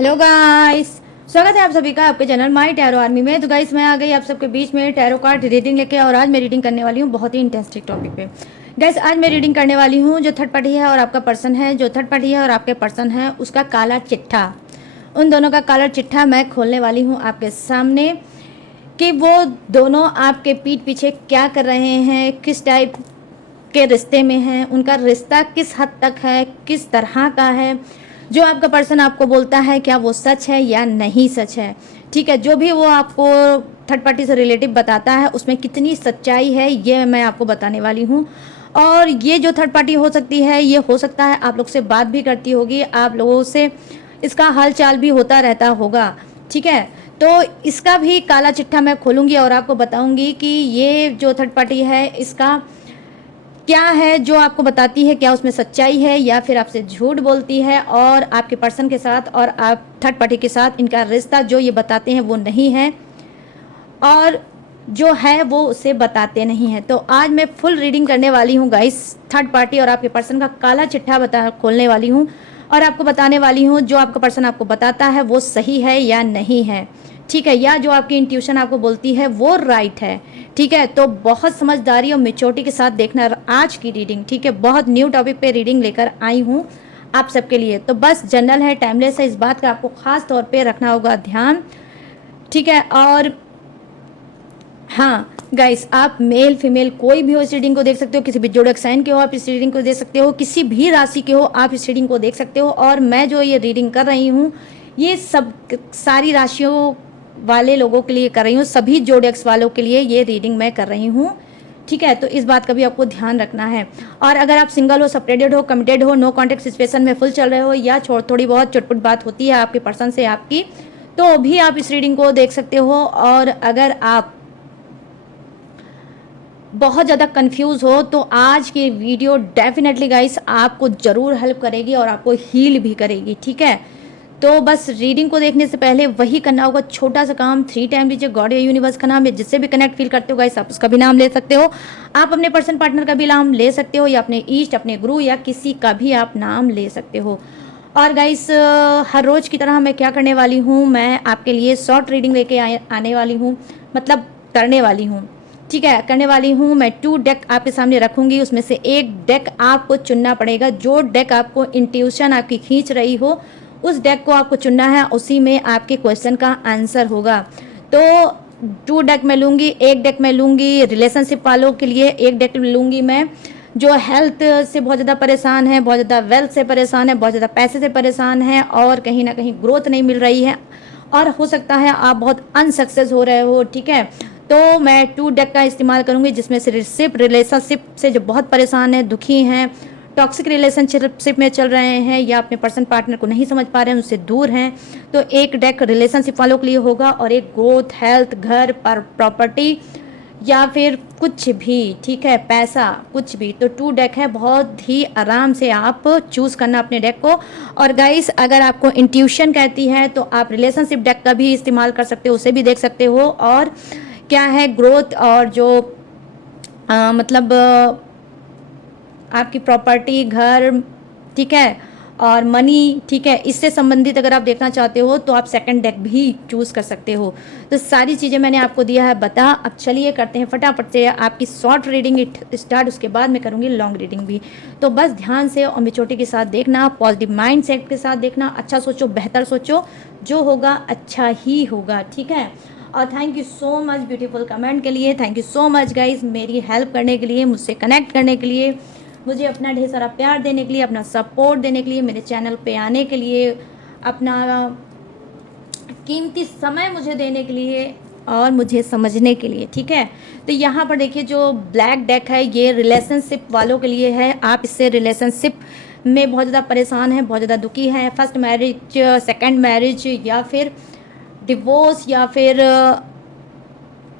Hello guys, स्वागत है आप सभी का आपके चैनल माय टैरो आर्मी में। तो गाइस मैं आ गई आप सबके बीच में टैरो कार्ड रीडिंग लेके, और आज मैं रीडिंग करने वाली हूँ बहुत ही इंटरेस्टिंग टॉपिक पे। गाइस आज मैं रीडिंग करने वाली हूँ जो थर्ड पार्टी है और आपका पर्सन है, जो थर्ड पार्टी है और आपके पर्सन है, उसका काला चिट्ठा। उन दोनों का काला चिट्ठा मैं खोलने वाली हूँ आपके सामने कि वो दोनों आपके पीठ पीछे क्या कर रहे हैं, किस टाइप के रिश्ते में हैं, उनका रिश्ता किस हद तक है, किस तरह का है। जो आपका पर्सन आपको बोलता है क्या वो सच है या नहीं सच है। ठीक है, जो भी वो आपको थर्ड पार्टी से रिलेटिव बताता है उसमें कितनी सच्चाई है ये मैं आपको बताने वाली हूँ। और ये जो थर्ड पार्टी हो सकती है, ये हो सकता है आप लोग से बात भी करती होगी, आप लोगों से इसका हाल चाल भी होता रहता होगा। ठीक है, तो इसका भी काला चिट्ठा मैं खोलूँगी और आपको बताऊँगी कि ये जो थर्ड पार्टी है इसका क्या है जो आपको बताती है, क्या उसमें सच्चाई है या फिर आपसे झूठ बोलती है। और आपके पर्सन के साथ और आप थर्ड पार्टी के साथ इनका रिश्ता जो ये बताते हैं वो नहीं है, और जो है वो उसे बताते नहीं हैं। तो आज मैं फुल रीडिंग करने वाली हूँ गाइस, थर्ड पार्टी और आपके पर्सन का काला चिट्ठा खोलने वाली हूँ और आपको बताने वाली हूँ जो आपका पर्सन आपको बताता है वो सही है या नहीं है। ठीक है, या जो आपकी इंट्यूशन आपको बोलती है वो राइट है। ठीक है, तो बहुत समझदारी और मेच्योरिटी के साथ देखना आज की रीडिंग। ठीक है, बहुत न्यू टॉपिक पे रीडिंग लेकर आई हूँ आप सबके लिए। तो बस जनरल है, टाइमलेस है, इस बात का आपको खास तौर पे रखना होगा ध्यान। ठीक है, और हाँ गाइस, आप मेल फीमेल कोई भी हो इस रीडिंग को देख सकते हो, किसी भी जोड़क साइन के हो आप इस रीडिंग को देख सकते हो, किसी भी राशि के हो आप इस रीडिंग को देख सकते हो। और मैं जो ये रीडिंग कर रही हूँ ये सब सारी राशियों वाले लोगों के लिए कर रही हूँ, सभी जोड़क्स वालों के लिए ये रीडिंग मैं कर रही हूँ। ठीक है, तो इस बात का भी आपको ध्यान रखना है। और अगर आप सिंगल हो, सेपरेटेड हो, कमिटेड हो, नो कॉन्टेक्ट सिचुएशन में फुल चल रहे हो, या थोड़ी बहुत चुटपुट बात होती है आपके पर्सन से आपकी, तो भी आप इस रीडिंग को देख सकते हो। और अगर आप बहुत ज़्यादा कंफ्यूज हो तो आज की वीडियो डेफिनेटली गाइस आपको ज़रूर हेल्प करेगी और आपको हील भी करेगी। ठीक है, तो बस रीडिंग को देखने से पहले वही करना होगा, छोटा सा काम, 3 टाइम लीजिए गॉड या यूनिवर्स का नाम, या जिससे भी कनेक्ट फील करते हो गाइस आप उसका भी नाम ले सकते हो। आप अपने पर्सन पार्टनर का भी नाम ले सकते हो, या अपने ईस्ट, अपने गुरु, या किसी का भी आप नाम ले सकते हो। और गाइस हर रोज़ की तरह मैं क्या करने वाली हूँ, मैं आपके लिए शॉर्ट रीडिंग लेके आने वाली हूँ, मतलब करने वाली हूँ। ठीक है, करने वाली हूँ मैं 2 डेक आपके सामने रखूंगी, उसमें से एक डेक आपको चुनना पड़ेगा। जो डेक आपको इंट्यूशन आपकी खींच रही हो उस डेक को आपको चुनना है, उसी में आपके क्वेश्चन का आंसर होगा। तो 2 डेक मैं लूँगी, एक डेक मैं लूँगी रिलेशनशिप वालों के लिए, एक डेक लूँगी मैं जो हेल्थ से बहुत ज़्यादा परेशान है, बहुत ज़्यादा वेल्थ से परेशान है, बहुत ज़्यादा पैसे से परेशान है और कहीं ना कहीं ग्रोथ नहीं मिल रही है, और हो सकता है आप बहुत अनसक्सेस हो रहे हो। ठीक है, तो मैं 2 डेक का इस्तेमाल करूंगी जिसमें से सिर्फ रिलेशनशिप से जो बहुत परेशान है, दुखी हैं, टॉक्सिक रिलेशनशिप में चल रहे हैं, या अपने पर्सन पार्टनर को नहीं समझ पा रहे हैं, उनसे दूर हैं, तो एक डेक रिलेशनशिप वालों के लिए होगा और एक ग्रोथ, हेल्थ, घर पर प्रॉपर्टी, या फिर कुछ भी। ठीक है, पैसा, कुछ भी। तो 2 डेक है, बहुत ही आराम से आप चूज़ करना अपने डेक को। और गाइस अगर आपको इंट्यूशन कहती है तो आप रिलेशनशिप डेक का भी इस्तेमाल कर सकते हो, उसे भी देख सकते हो। और क्या है, ग्रोथ और जो मतलब आपकी प्रॉपर्टी, घर, ठीक है, और मनी, ठीक है, इससे संबंधित अगर आप देखना चाहते हो तो आप सेकंड डेक भी चूज़ कर सकते हो। तो सारी चीज़ें मैंने आपको दिया है बता। अब चलिए करते हैं फटाफट से आपकी शॉर्ट रीडिंग स्टार्ट, उसके बाद मैं करूँगी लॉन्ग रीडिंग भी। तो बस ध्यान से और मेच्योरिटी के साथ देखना, पॉजिटिव माइंड सेट के साथ देखना, अच्छा सोचो, बेहतर सोचो, जो होगा अच्छा ही होगा। ठीक है, और thank you so much beautiful comment के लिए, thank you so much guys मेरी हेल्प करने के लिए, मुझसे कनेक्ट करने के लिए, मुझे अपना ढेर सारा प्यार देने के लिए, अपना सपोर्ट देने के लिए, मेरे चैनल पे आने के लिए, अपना कीमती समय मुझे देने के लिए और मुझे समझने के लिए। ठीक है, तो यहाँ पर देखिए जो ब्लैक डेक है ये रिलेशनशिप वालों के लिए है। आप इससे रिलेशनशिप में बहुत ज़्यादा परेशान हैं, बहुत ज़्यादा दुखी हैं, फर्स्ट मैरिज, सेकंड मैरिज, या फिर डिवोर्स, या फिर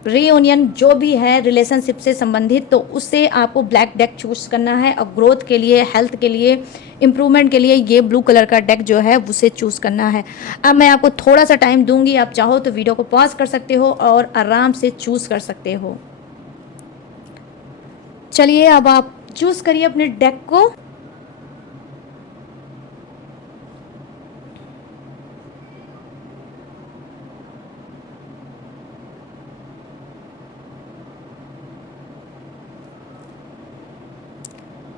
रीयूनियन, जो भी है रिलेशनशिप से संबंधित, तो उससे आपको ब्लैक डेक चूज करना है। और ग्रोथ के लिए, हेल्थ के लिए, इम्प्रूवमेंट के लिए ये ब्लू कलर का डेक जो है उसे चूज करना है। अब मैं आपको थोड़ा सा टाइम दूंगी, आप चाहो तो वीडियो को पॉज कर सकते हो और आराम से चूज कर सकते हो। चलिए अब आप चूज करिए अपने डेक को।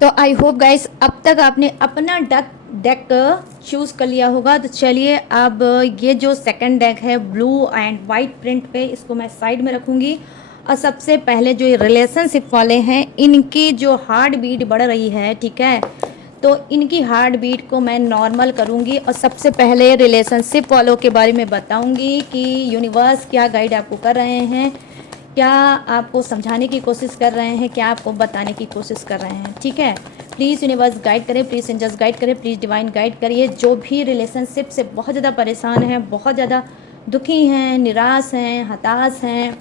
तो आई होप गाइस अब तक आपने अपना डेक चूज़ कर लिया होगा। तो चलिए अब ये जो सेकंड डेक है ब्लू एंड वाइट प्रिंट पे, इसको मैं साइड में रखूँगी। और सबसे पहले जो ये रिलेशनशिप वाले हैं इनकी जो हार्ट बीट बढ़ रही है, ठीक है, तो इनकी हार्ट बीट को मैं नॉर्मल करूँगी। और सबसे पहले रिलेशनशिप वालों के बारे में बताऊँगी कि यूनिवर्स क्या गाइड आपको कर रहे हैं, क्या आपको समझाने की कोशिश कर रहे हैं, क्या आपको बताने की कोशिश कर रहे हैं, ठीक है। प्लीज़ यूनिवर्स गाइड करें, प्लीज़ एंजल्स गाइड करें, प्लीज़ डिवाइन गाइड करिए। जो भी रिलेशनशिप से बहुत ज़्यादा परेशान हैं, बहुत ज़्यादा दुखी हैं, निराश हैं, हताश हैं,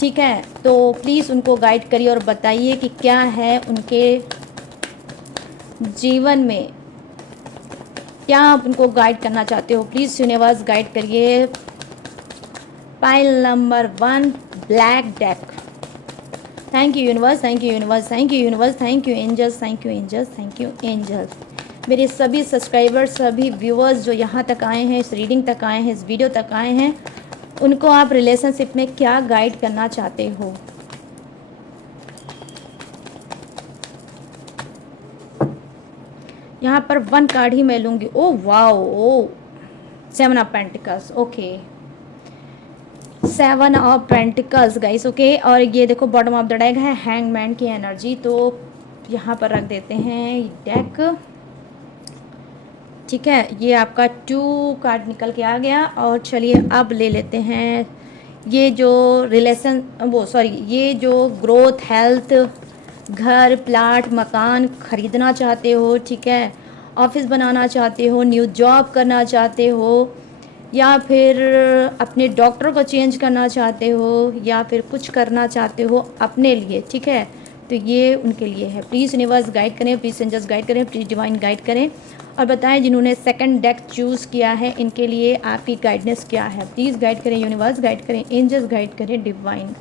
ठीक है, तो प्लीज़ उनको गाइड करिए और बताइए कि क्या है उनके जीवन में, क्या आप उनको गाइड करना चाहते हो। प्लीज़ यूनिवर्स गाइड करिए। Pile number 1 black deck. Thank you universe, thank you universe, thank you universe, thank you angels, thank you angels, thank you angels. मेरे सभी सब्सक्राइबर्स, सभी व्यूअर्स जो यहाँ तक आए हैं, इस रीडिंग तक आए हैं, इस वीडियो तक आए हैं, उनको आप रिलेशनशिप में क्या गाइड करना चाहते हो। यहाँ पर 1 कार्ड ही मैं लूँगी। Oh wow, oh 7 of pentacles, okay, 7 of pentacles guys, okay. और ये देखो बॉटम ऑफ द डेक है हैंगमैन की एनर्जी। तो यहाँ पर रख देते हैं डेक, ठीक है। ये आपका 2 कार्ड निकल के आ गया। और चलिए अब ले लेते हैं ये जो ये जो ग्रोथ, हेल्थ, घर, प्लाट, मकान खरीदना चाहते हो, ठीक है, ऑफिस बनाना चाहते हो, न्यू जॉब करना चाहते हो, या फिर अपने डॉक्टर को चेंज करना चाहते हो, या फिर कुछ करना चाहते हो अपने लिए, ठीक है, तो ये उनके लिए है। प्लीज़ यूनिवर्स गाइड करें, प्लीज़ एंजल्स गाइड करें, प्लीज़ डिवाइन गाइड करें और बताएं जिन्होंने सेकंड डेक चूज़ किया है इनके लिए आपकी गाइडनेस क्या है। प्लीज़ गाइड करें यूनिवर्स, गाइड करें एंजल्स, गाइड करें divine.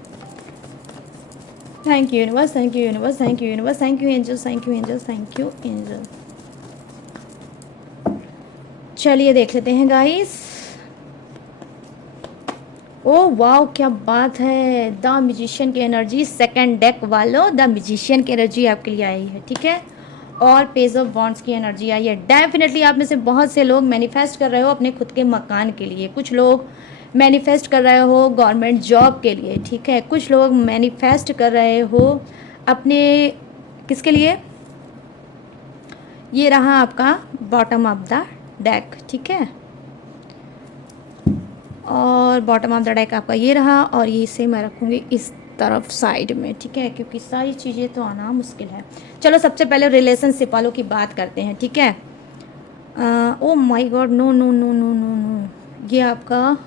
Thank you universe, thank you universe, thank you universe, thank you angels, thank you angels, thank you angels. चलिए देख लेते हैं गाइस। ओ वाओ, क्या बात है, द म्यूजिशियन की एनर्जी सेकंड डेक वालों, द म्यूजिशियन की एनर्जी आपके लिए आई है, ठीक है। और पेज ऑफ वॉन्ड्स की एनर्जी आई है। डेफिनेटली आप में से बहुत से लोग मैनिफेस्ट कर रहे हो अपने खुद के मकान के लिए, कुछ लोग मैनिफेस्ट कर रहे हो गवर्नमेंट जॉब के लिए, ठीक है, कुछ लोग मैनिफेस्ट कर रहे हो अपने किसके लिए, ये रहा आपका बॉटम ऑफ द डेक, ठीक है, और बॉटम ऑफ द डेक आपका ये रहा। और ये इसे मैं रखूँगी इस तरफ साइड में, ठीक है, क्योंकि सारी चीज़ें तो आना मुश्किल है। चलो सबसे पहले रिलेशनशिप वालों की बात करते हैं, ठीक है। Oh my god, no no no no no no, ये आपका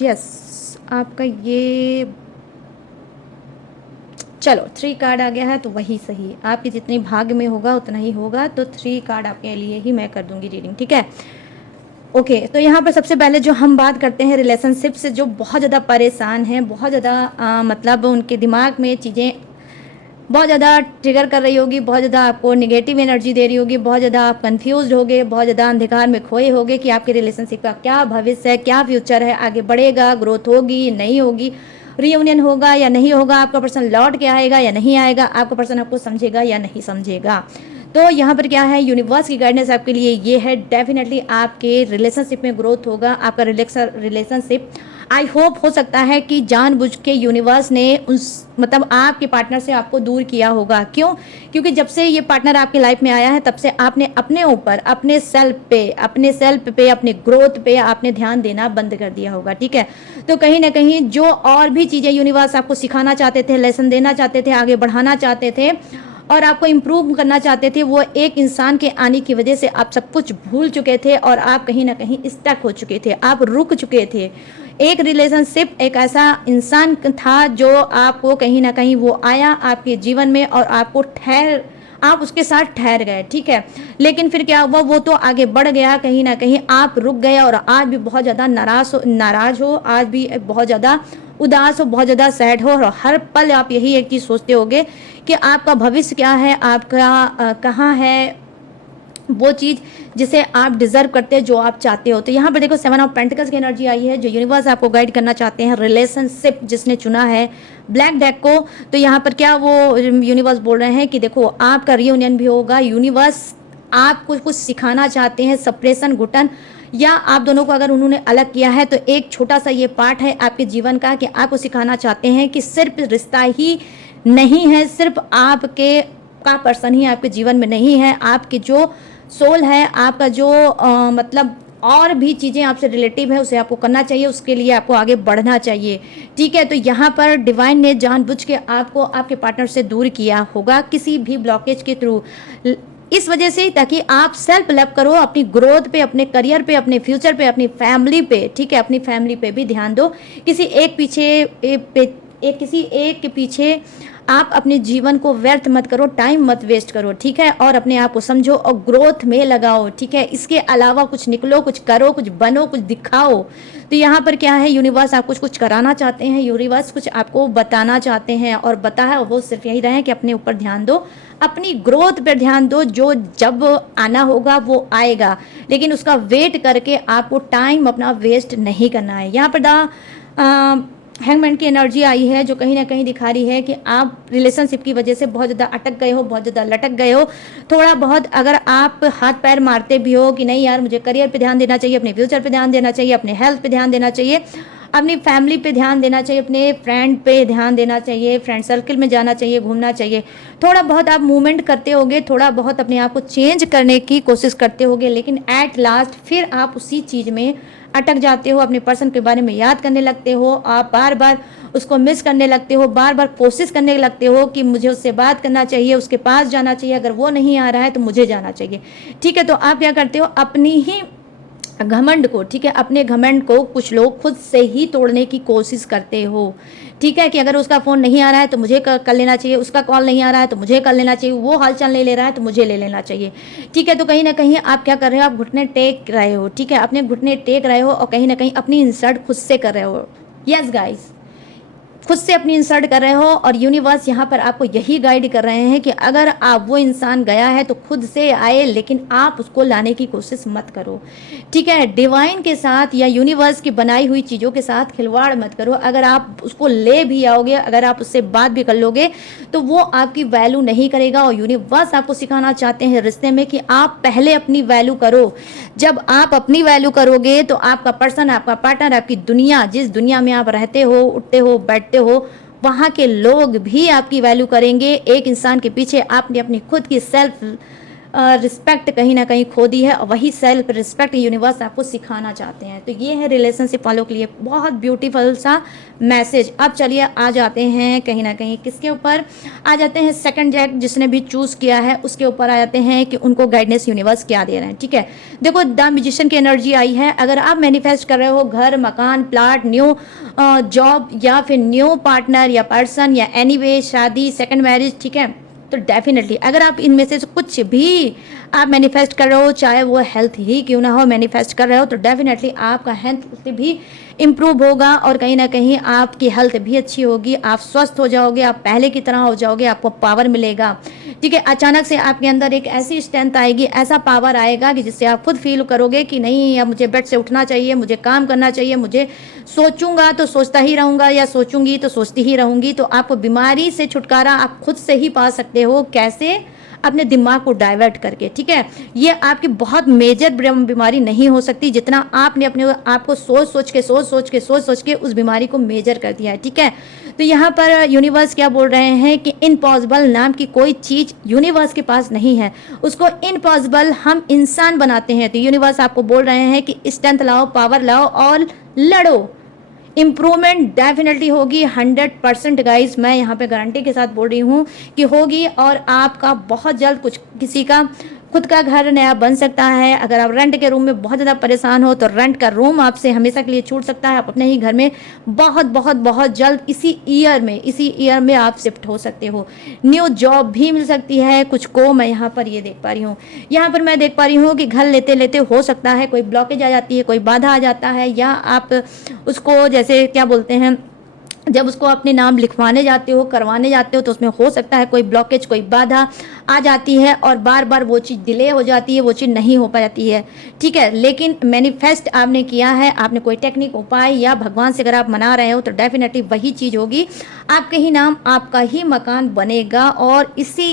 यस आपका ये, चलो 3 कार्ड आ गया है तो वही सही, आपके जितनी भाग्य में होगा उतना ही होगा। तो 3 कार्ड आपके लिए ही मैं कर दूंगी रीडिंग, ठीक है, ओके। तो यहाँ पर सबसे पहले जो हम बात करते हैं रिलेशनशिप से जो बहुत ज़्यादा परेशान हैं, बहुत ज़्यादा मतलब उनके दिमाग में चीज़ें बहुत ज़्यादा ट्रिगर कर रही होगी, बहुत ज़्यादा आपको निगेटिव एनर्जी दे रही होगी, बहुत ज़्यादा आप कन्फ्यूज होगे, बहुत ज़्यादा अंधकार में खोए होगे कि आपके रिलेशनशिप का क्या भविष्य है, क्या फ्यूचर है, आगे बढ़ेगा, ग्रोथ होगी नहीं होगी, रीयूनियन होगा या नहीं होगा, आपका पर्सन लौट के आएगा या नहीं आएगा, आपका पर्सन आपको समझेगा या नहीं समझेगा। तो यहाँ पर क्या है, यूनिवर्स की गाइडेंस आपके लिए ये है, डेफिनेटली आपके रिलेशनशिप में ग्रोथ होगा। आपका रिलेशनशिप आई होप हो सकता है कि जानबूझ के यूनिवर्स ने उस मतलब आपके पार्टनर से आपको दूर किया होगा। क्यों? क्योंकि जब से ये पार्टनर आपकी लाइफ में आया है तब से आपने अपने ऊपर, अपने सेल्फ पे, अपने ग्रोथ पे आपने ध्यान देना बंद कर दिया होगा, ठीक है। तो कहीं ना कहीं जो और भी चीज़ें यूनिवर्स आपको सिखाना चाहते थे, लेसन देना चाहते थे, आगे बढ़ाना चाहते थे और आपको इम्प्रूव करना चाहते थे, वो एक इंसान के आने की वजह से आप सब कुछ भूल चुके थे और आप कहीं ना कहीं स्टक हो चुके थे, आप रुक चुके थे। एक रिलेशनशिप एक ऐसा इंसान था जो आपको कहीं ना कहीं वो आया आपके जीवन में और आपको आप उसके साथ ठहर गए, ठीक है। लेकिन फिर क्या हुआ, वो तो आगे बढ़ गया, कहीं ना कहीं आप रुक गए और आज भी बहुत ज़्यादा नाराज हो, आज भी बहुत ज़्यादा उदास हो, बहुत ज़्यादा सैड हो और हर पल आप यही एक चीज़ सोचते होगे कि आपका भविष्य क्या है, आपका कहाँ है वो चीज़ जिसे आप डिजर्व करते हैं, जो आप चाहते हो। तो यहाँ पर देखो 7 ऑफ पेंटिकल्स की एनर्जी आई है, जो यूनिवर्स आपको गाइड करना चाहते हैं रिलेशनशिप जिसने चुना है ब्लैक डेक को। तो यहाँ पर क्या वो यूनिवर्स बोल रहे हैं कि देखो आपका रियूनियन भी होगा, यूनिवर्स आपको कुछ सिखाना चाहते हैं, सप्रेशन घुटन, या आप दोनों को अगर उन्होंने अलग किया है तो एक छोटा सा ये पार्ट है आपके जीवन का कि आपको सिखाना चाहते हैं कि सिर्फ रिश्ता ही नहीं है, सिर्फ आपके का पर्सन ही आपके जीवन में नहीं है, आपके जो सोल है, आपका जो मतलब और भी चीज़ें आपसे रिलेटिव है उसे आपको करना चाहिए, उसके लिए आपको आगे बढ़ना चाहिए। ठीक है, तो यहाँ पर डिवाइन ने जानबूझ के आपको आपके पार्टनर से दूर किया होगा किसी भी ब्लॉकेज के थ्रू, इस वजह से ताकि आप सेल्फ लव करो, अपनी ग्रोथ पे, अपने करियर पे, अपने फ्यूचर पे, अपनी फैमिली पे। ठीक है, अपनी फैमिली पे भी ध्यान दो, किसी एक किसी एक के पीछे आप अपने जीवन को व्यर्थ मत करो, टाइम मत वेस्ट करो। ठीक है, और अपने आप को समझो और ग्रोथ में लगाओ। ठीक है, इसके अलावा कुछ निकलो, कुछ करो, कुछ बनो, कुछ दिखाओ। तो यहाँ पर क्या है, यूनिवर्स आपको कुछ कराना चाहते हैं, यूनिवर्स कुछ आपको बताना चाहते हैं, और बता है वो सिर्फ यही रहे कि अपने ऊपर ध्यान दो, अपनी ग्रोथ पर ध्यान दो। जो जब आना होगा वो आएगा, लेकिन उसका वेट करके आपको टाइम अपना वेस्ट नहीं करना है। यहाँ पर हैंगमैन की एनर्जी आई है, जो कहीं ना कहीं दिखा रही है कि आप रिलेशनशिप की वजह से बहुत ज़्यादा अटक गए हो, बहुत ज़्यादा लटक गए हो। थोड़ा बहुत अगर आप हाथ पैर मारते भी हो कि नहीं यार मुझे करियर पे ध्यान देना चाहिए, अपने फ्यूचर पे ध्यान देना चाहिए, अपने हेल्थ पे ध्यान देना चाहिए, अपनी फैमिली पे ध्यान देना चाहिए, अपने फ्रेंड पे ध्यान देना चाहिए, फ्रेंड सर्कल में जाना चाहिए, घूमना चाहिए, थोड़ा बहुत आप मूवमेंट करते होगे, थोड़ा बहुत अपने आप को चेंज करने की कोशिश करते होगे, लेकिन एट लास्ट फिर आप उसी चीज़ में अटक जाते हो, अपने पर्सन के बारे में याद करने लगते हो, आप बार बार उसको मिस करने लगते हो, बार बार कोशिश करने लगते हो कि मुझे उससे बात करना चाहिए, उसके पास जाना चाहिए, अगर वो नहीं आ रहा है तो मुझे जाना चाहिए। ठीक है, तो आप क्या करते हो, अपनी ही घमंड को, ठीक है, अपने घमंड को कुछ लोग खुद से ही तोड़ने की कोशिश करते हो। ठीक है, कि अगर उसका फ़ोन नहीं आ रहा है तो मुझे कर लेना चाहिए, उसका कॉल नहीं आ रहा है तो मुझे कर लेना चाहिए, वो हालचाल नहीं ले रहा है तो मुझे ले लेना चाहिए। ठीक है, तो कहीं ना कहीं आप क्या कर रहे हो, आप घुटने टेक रहे हो। ठीक है, अपने घुटने टेक रहे हो और कहीं ना कहीं अपनी इंसल्ट खुद से कर रहे हो। यस गाइस, खुद से अपनी इंसल्ट कर रहे हो, और यूनिवर्स यहाँ पर आपको यही गाइड कर रहे हैं कि अगर आप वो इंसान गया है तो खुद से आए, लेकिन आप उसको लाने की कोशिश मत करो। ठीक है, डिवाइन के साथ या यूनिवर्स की बनाई हुई चीज़ों के साथ खिलवाड़ मत करो। अगर आप उसको ले भी आओगे, अगर आप उससे बात भी कर लोगे तो वो आपकी वैल्यू नहीं करेगा। और यूनिवर्स आपको सिखाना चाहते हैं रिश्ते में कि आप पहले अपनी वैल्यू करो। जब आप अपनी वैल्यू करोगे तो आपका पर्सन, आपका पार्टनर, आपकी दुनिया, जिस दुनिया में आप रहते हो, उठते हो, बैठते हो, वहाँ के लोग भी आपकी वैल्यू करेंगे। एक इंसान के पीछे आपने अपनी खुद की सेल्फ रिस्पेक्ट कहीं ना कहीं खो दी है, और वही सेल्फ रिस्पेक्ट यूनिवर्स आपको सिखाना चाहते हैं। तो ये है रिलेशनशिप वालों के लिए बहुत ब्यूटीफुल सा मैसेज। अब चलिए आ जाते हैं कहीं ना कहीं किसके ऊपर, आ जाते हैं सेकंड जैक जिसने भी चूज़ किया है उसके ऊपर आ जाते हैं कि उनको गाइडेंस यूनिवर्स क्या दे रहे हैं। ठीक है, देखो द म्यूजिशियन की एनर्जी आई है। अगर आप मैनिफेस्ट कर रहे हो घर, मकान, प्लाट, न्यू जॉब, या फिर न्यू पार्टनर या पर्सन, या एनीवे शादी, सेकंड मैरिज, ठीक है, तो डेफिनेटली अगर आप इनमें से कुछ भी आप मैनिफेस्ट कर रहे हो, चाहे वो हेल्थ ही क्यों ना हो, मैनिफेस्ट कर रहे हो, तो डेफिनेटली आपका हेल्थ भी इम्प्रूव होगा, और कहीं ना कहीं आपकी हेल्थ भी अच्छी होगी, आप स्वस्थ हो जाओगे, आप पहले की तरह हो जाओगे, आपको पावर मिलेगा। ठीक है, अचानक से आपके अंदर एक ऐसी स्ट्रेंथ आएगी, ऐसा पावर आएगा कि जिससे आप खुद फील करोगे कि नहीं अब मुझे बेड से उठना चाहिए, मुझे काम करना चाहिए, मुझे सोचूंगा तो सोचता ही रहूँगा, या सोचूंगी तो सोचती ही रहूँगी। तो आपको बीमारी से छुटकारा आप खुद से ही पा सकते हो। कैसे? अपने दिमाग को डाइवर्ट करके। ठीक है, ये आपकी बहुत मेजर बीमारी नहीं हो सकती जितना आपने अपने आप को सोच सोच के उस बीमारी को मेजर कर दिया है। ठीक है, तो यहाँ पर यूनिवर्स क्या बोल रहे हैं कि इम्पॉसिबल नाम की कोई चीज़ यूनिवर्स के पास नहीं है, उसको इम्पॉसिबल हम इंसान बनाते हैं। तो यूनिवर्स आपको बोल रहे हैं कि स्ट्रेंथ लाओ, पावर लाओ और लड़ो। इम्प्रूवमेंट डेफिनेटली होगी 100% गाइज, मैं यहाँ पे गारंटी के साथ बोल रही हूँ कि होगी, और आपका बहुत जल्द कुछ किसी का खुद का घर नया बन सकता है। अगर आप रेंट के रूम में बहुत ज़्यादा परेशान हो तो रेंट का रूम आपसे हमेशा के लिए छूट सकता है, आप अपने ही घर में बहुत बहुत बहुत जल्द इसी ईयर में आप शिफ्ट हो सकते हो। न्यू जॉब भी मिल सकती है कुछ को, मैं यहाँ पर ये देख पा रही हूँ। यहाँ पर मैं देख पा रही हूँ कि घर लेते लेते हो सकता है कोई ब्लॉकेज आ जाती है, कोई बाधा आ जाता है, या आप उसको जैसे क्या बोलते हैं जब उसको अपने नाम लिखवाने जाते हो, करवाने जाते हो, तो उसमें हो सकता है कोई ब्लॉकेज, कोई बाधा आ जाती है और बार बार वो चीज़ डिले हो जाती है, वो चीज़ नहीं हो पाती है, ठीक है। लेकिन मैनिफेस्ट आपने किया है, आपने कोई टेक्निक, उपाय या भगवान से अगर आप मना रहे हो तो डेफिनेटली वही चीज़ होगी, आपके ही नाम, आपका ही मकान बनेगा और इसी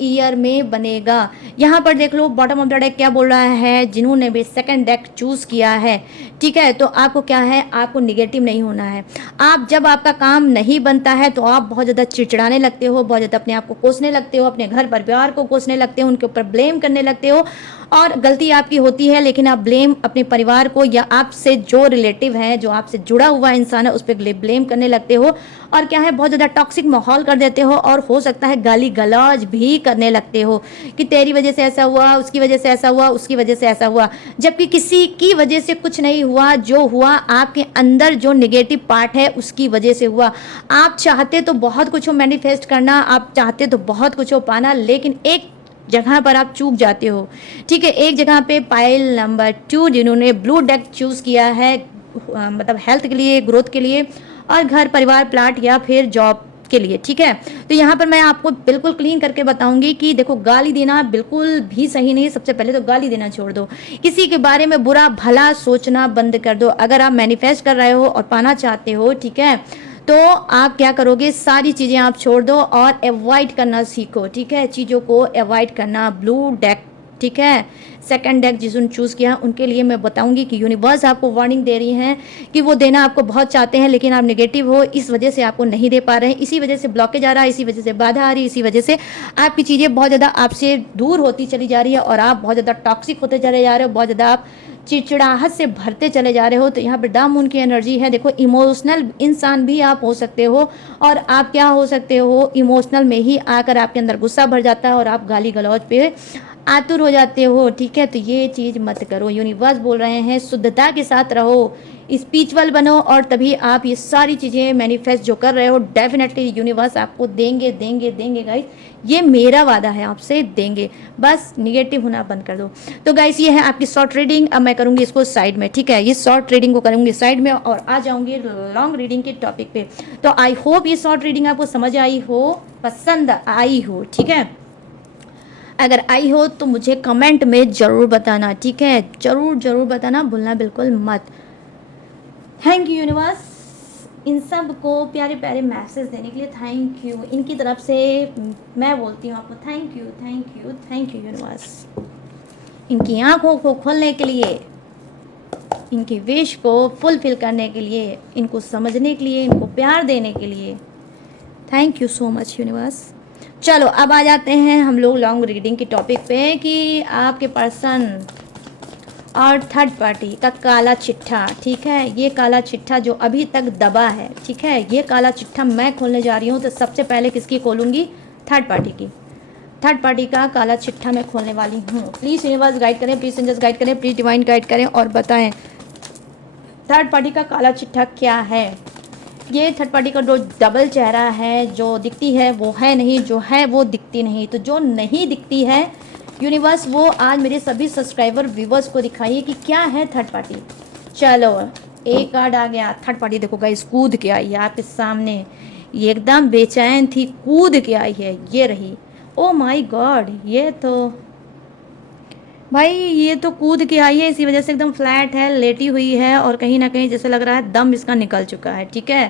ईयर में बनेगा। यहाँ पर देख लो बॉटम ऑफ द डेक क्या बोल रहा है, जिन्होंने भी सेकंड डेक चूज़ किया है, ठीक है, तो आपको क्या है, आपको निगेटिव नहीं होना है। आप जब आपका काम नहीं बनता है तो आप बहुत ज़्यादा चिड़चिड़ाने लगते हो, बहुत ज़्यादा अपने आप को कोसने लगते हो, अपने घर परिवार को कोसने लगते हो, उनके ऊपर ब्लेम करने लगते हो, और गलती आपकी होती है लेकिन आप ब्लेम अपने परिवार को या आपसे जो रिलेटिव है, जो आपसे जुड़ा हुआ इंसान है, उस पर ब्लेम करने लगते हो, और क्या है, बहुत ज़्यादा टॉक्सिक माहौल कर देते हो, और हो सकता है गाली गलौज भी करने लगते हो कि तेरी वजह से ऐसा हुआ, उसकी वजह से ऐसा हुआ, उसकी वजह से ऐसा हुआ, जबकि किसी की वजह से कुछ नहीं हुआ। जो हुआ आपके अंदर जो नेगेटिव पार्ट है उसकी वजह से हुआ। आप चाहते तो बहुत कुछ हो मैनिफेस्ट करना, आप चाहते तो बहुत कुछ हो पाना, लेकिन एक जगह पर आप चूक जाते हो, ठीक है। एक जगह पे पाइल नंबर 2 जिन्होंने ब्लू डेक चूज़ किया है, मतलब हेल्थ के लिए, ग्रोथ के लिए, और घर परिवार, प्लाट या फिर जॉब के लिए, ठीक है। तो यहाँ पर मैं आपको बिल्कुल क्लीन करके बताऊंगी कि देखो, गाली देना बिल्कुल भी सही नहीं। सबसे पहले तो गाली देना छोड़ दो, किसी के बारे में बुरा भला सोचना बंद कर दो। अगर आप मैनिफेस्ट कर रहे हो और पाना चाहते हो, ठीक है, तो आप क्या करोगे, सारी चीज़ें आप छोड़ दो और अवॉइड करना सीखो, ठीक है, चीज़ों को अवॉइड करना। ब्लू डेक, ठीक है, सेकंड डेक जिसने चूज़ किया उनके लिए मैं बताऊंगी कि यूनिवर्स आपको वार्निंग दे रही हैं कि वो देना आपको बहुत चाहते हैं, लेकिन आप नेगेटिव हो, इस वजह से आपको नहीं दे पा रहे हैं, इसी वजह से ब्लॉकेज आ रहा है, इसी वजह से बाधा आ रही है, इसी वजह से आपकी चीज़ें बहुत ज़्यादा आपसे दूर होती चली जा रही है और आप बहुत ज़्यादा टॉक्सिक होते चले जा रहे हो, बहुत ज़्यादा आप चिड़चिड़ाहट से भरते चले जा रहे हो। तो यहाँ पर द मून की एनर्जी है। देखो, इमोशनल इंसान भी आप हो सकते हो, और आप क्या हो सकते हो, इमोशनल में ही आकर आपके अंदर गुस्सा भर जाता है और आप गाली गलौज पे आतुर हो जाते हो, ठीक है। तो ये चीज़ मत करो। यूनिवर्स बोल रहे हैं शुद्धता के साथ रहो, स्पिरिचुअल बनो, और तभी आप ये सारी चीज़ें मैनिफेस्ट जो कर रहे हो डेफिनेटली यूनिवर्स आपको देंगे देंगे देंगे गाइस। ये मेरा वादा है, आपसे देंगे। बस निगेटिव होना बंद कर दो। तो गाइस, ये है आपकी शॉर्ट रीडिंग। अब मैं करूँगी इसको साइड में, ठीक है, ये शॉर्ट रीडिंग को करूँगी साइड में और आ जाऊँगी लॉन्ग रीडिंग के टॉपिक पे। तो आई होप ये शॉर्ट रीडिंग आपको समझ आई हो, पसंद आई हो, ठीक है। अगर आई हो तो मुझे कमेंट में ज़रूर बताना, ठीक है, ज़रूर बताना, भूलना बिल्कुल मत। थैंक यू यूनिवर्स, इन सब को प्यारे प्यारे मैसेज देने के लिए थैंक यू। इनकी तरफ से मैं बोलती हूँ आपको thank you, thank you, thank you universe, इनकी आंखों को खोलने के लिए, इनकी विश को फुलफिल करने के लिए, इनको समझने के लिए, इनको प्यार देने के लिए। Thank you so much universe. चलो अब आ जाते हैं हम लोग लॉन्ग रीडिंग के टॉपिक पे कि आपके पर्सन और थर्ड पार्टी का काला चिट्ठा, ठीक है, ये काला चिट्ठा जो अभी तक दबा है, ठीक है, ये काला चिट्ठा मैं खोलने जा रही हूँ। तो सबसे पहले किसकी खोलूँगी, थर्ड पार्टी की। थर्ड पार्टी का काला चिट्ठा मैं खोलने वाली हूँ। प्लीज़ यूनिवर्स गाइड करें, प्लीज़ एंजल्स गाइड करें, प्लीज़ डिवाइन गाइड करें और बताएं थर्ड पार्टी का काला चिट्ठा क्या है। ये थर्ड पार्टी का जो डबल चेहरा है, जो दिखती है वो है नहीं, जो है वो दिखती नहीं। तो जो नहीं दिखती है यूनिवर्स, वो आज मेरे सभी सब्सक्राइबर व्यूवर्स को दिखाइए कि क्या है थर्ड पार्टी। चलो, एक कार्ड आ गया। थर्ड पार्टी देखो गाइस, कूद के आई है आपके सामने, ये एकदम बेचैन थी, कूद के आई है, ये रही। ओ माय गॉड, ये तो भाई, ये तो कूद के आई है, इसी वजह से एकदम फ्लैट है, लेटी हुई है, और कहीं ना कहीं जैसे लग रहा है दम इसका निकल चुका है, ठीक है।